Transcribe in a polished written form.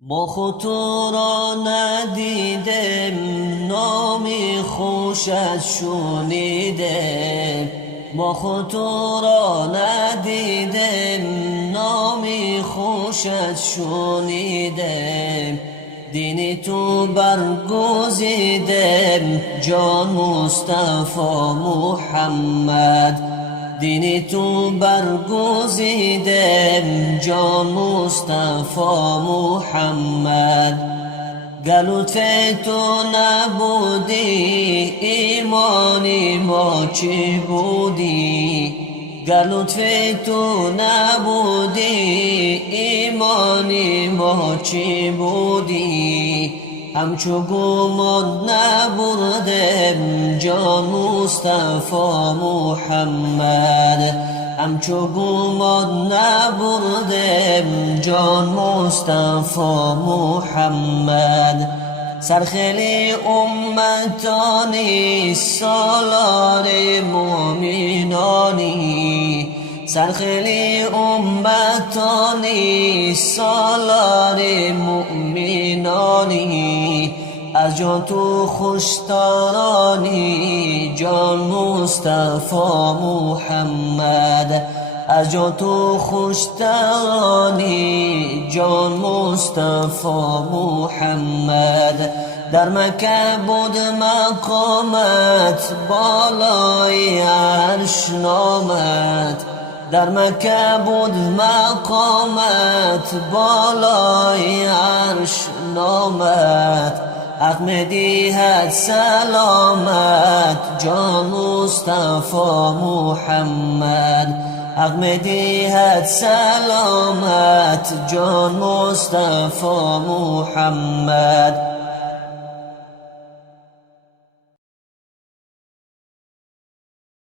ما خود تو را ندیدم، نامی خوشت شنیدم. ما خود تو را ندیدم، نامی خوشت شنیدم. دین تو برگزیدم، جان مصطفی محمد. دین تو برگزیدم، جان مصطفی محمد. گر لطف تو نبودی، ایمانی ما چی بودی؟ گر لطف تو نبودی، ایمانی ما چی بودی؟ همچو گمان نبردم، جان مصطفی محمد. همچو گمان نبردم، جان مصطفی محمد. سرخیلی امتانی، سالار مومنانی. سرخیلی امتانی، سالار مومنانی. از جان تو خوشترانی، جان مصطفی محمد. از جان تو خوشترانی، جان مصطفی محمد. در مکه بود مقامت، بالای عرش نامت. در مکه بود مقامت، بالای عرش نامت. حق می‌دهد سلامت، جان مصطفی محمد. حق می‌دهد سلامت، جان مصطفی محمد.